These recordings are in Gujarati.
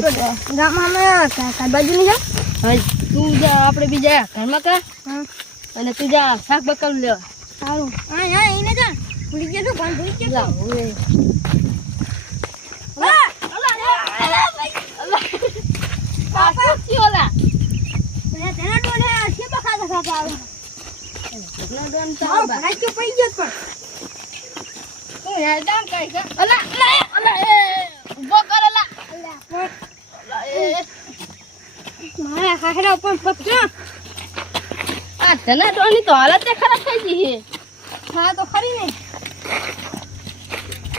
ગામમાં કા બાજુ ની જા હવે તું જા આપણે બીજા ઘરમાં કા અને તું જા શાક બકાલું લેવા સારું હા એને જા ભૂલી ગયા છો કોણ ભૂલી ગયા લાવ હવે પાપા ઓલા તેના ડોલે છે બખા ખાતા આવે ના ડોન તો ભાઈ કે પડી ગયો પણ તું યાર દામ કાઈ કે અલા એ ઉભો કર અલા મારા ખાખરા ઉપર પકડ્યો આ તને ડોની તો હાલત એ ખરાબ થઈ ગઈ છે હા તો ખરી ને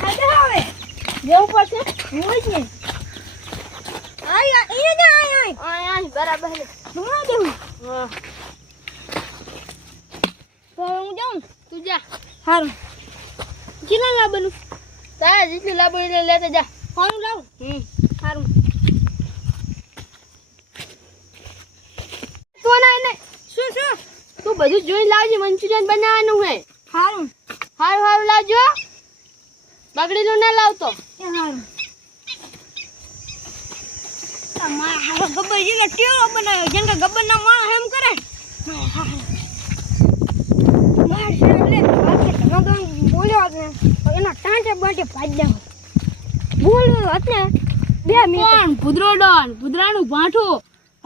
આજે હવે જેવું પડશે હોય છે આય એને જા આ બરાબર ઘુમા દેવું હા તો હું જાઉં તું જા સારું કેટલા લાવવાનું તારા જેટલું લાવો એટલે લેતા જા કોનું લાવું સારું તો ના શું તું બધું જોઈ લાવજે મંચુરિયન બનાવવાનું હે સારું હારું લાવજો બગડેલું ના લાવતો એ સારું મારા ગબ્બર જેને ટેવો બનાવ્યો જેમ કે ગબ્બર ના માણસ એમ કરે બોલ્યો ને એના ટાંચે બાટે ભાજ્યા બોલ્યો એટલે 2 મિનિટ કોણ ભૂદરો ડોન ભૂદરાનું ભાઠું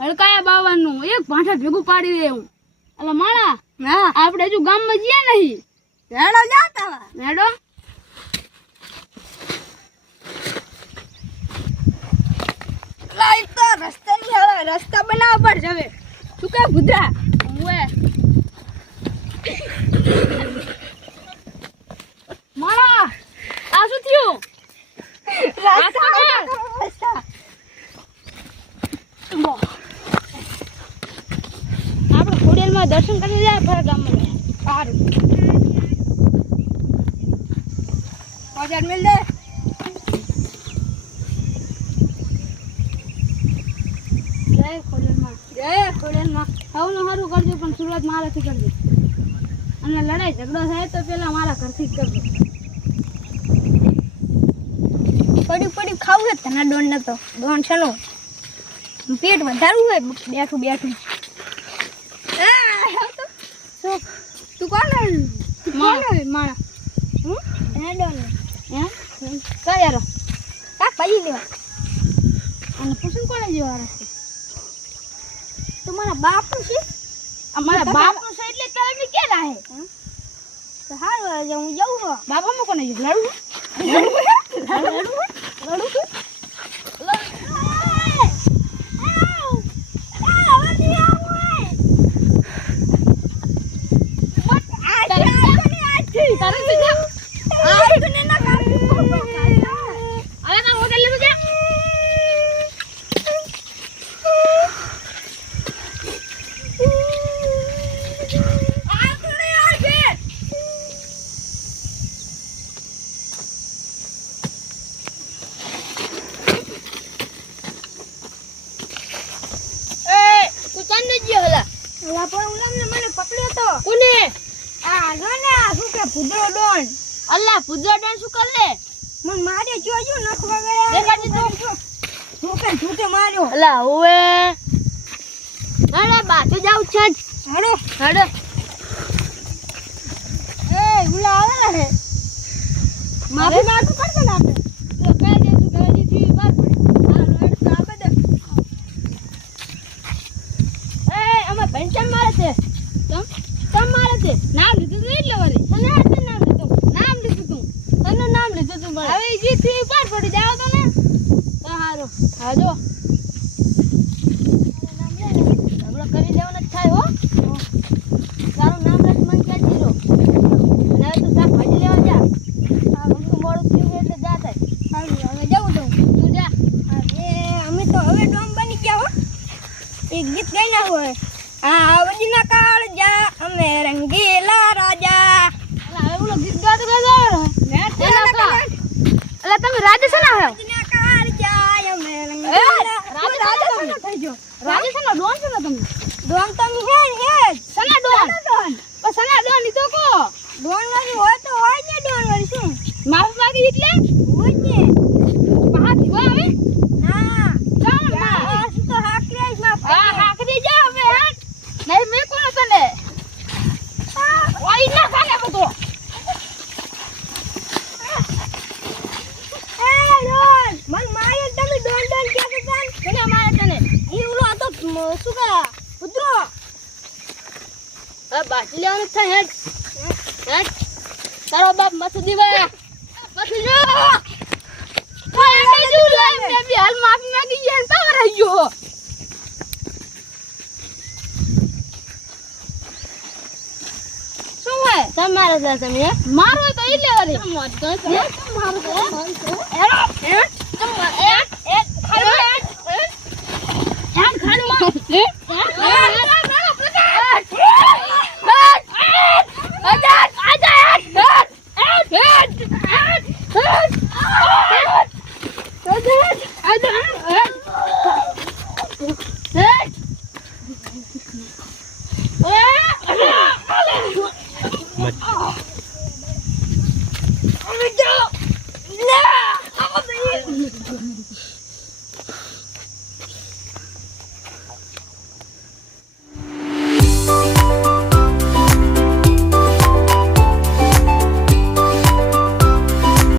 હડકાયા બાવાનું એક ભાઠા ભેગું પાડી દે હું એટલે માળા હા આપણે હજુ ગામમાં જઈએ નહીં હેડો જાતા મેડો લાઈ તો રસ્તા ની હવે રસ્તા બનાવવા પર જવે શું કે ભૂદરા ઓએ માળા આ શું થયું રસ્તા આપણે ખોડિયારમાં દર્શન કરી જાય ફરા ગામમાં સારું બજાર મિલ દે જય ખોડિયારમાં સૌનું સારું કરજો પણ શરૂઆત મારાથી કરજો અને લડાઈ ઝઘડો થાય તો પેલા મારા ઘરથી જ કરજો પડી ખાવું છે તને ડોન નતો ડોન છે નો પેટ વધારવું હોય બેઠું શું તું કોણ માણા એને ડોન એમ કઈ યાર કા ભાજી લેવા અને પૂછું કોને જેવા છે તું મારા બાપનું છે અમારા બાપનું છે એટલે તમે કે રાહે તો હારું આજે હું જાઉં છું બાપામાં કોને લડવું અલ્લા ભૂદરો ડોન શું કર લે મને મારે જોજો નખવા ગયા દેખાડી તો ઠોકે માર્યો અલ્લા ઓએ અરે બાજુ જાવ છે હેડો હડો એ ઉલા આવે ને મારે મારું કરશે ને આપણે તો કહી દેશું કે હજી થી બાર પડે આ રોડ કા બદલ એ અમે પંચમ મારે છે તમ મારે છે નામ લીધું તો એટલે વળી તને હાથે નામ લીધું તનું નામ લીધું તું મારે હવે જી થી બાર પડી જાવ તો ને તો હારો હાજો ઝઘડો કરી દેવાનો જ થાય હો તારું નામ રાખ મન કે જીરો અને તું શાક ભાજી લેવા જા આ વખત મોડું થયું એટલે જા થાય હારું હવે જાઉં તો તું જા અરે અમે તો હવે ડોમ બની ગયા હો એક ગીત ગાઈ ના હોય આવજના કાળ જા અમે રંગીલા રાજા અલા હવે ઓલો ગીત ગાતો અલા તમે રાજા છે ને હવે આવજના કાળ જા અમે રાજા થઈ ગયો રાજા છે ને ડોન છે ને તમે ડોમ તો હે સના ડોન પણ સના ડોન ઈ તો કો ડોન વાળી હોય તો હોય ને ડોન વાળી શું માફ માંગી એટલે હોય ને પાહા દીવા આવે ના જા ઉતરો હવે બાકી લેવાનું થાય હેડ હેડ તારો બાપ મત દીવા પછી જો ઓય શું લાઈન મે બી હાલ માફી માંગી ગયા ને પાવર આવી ગયો શું હે તમારે છે તમે મારો તો ઈ લેવાની મારો તો એરો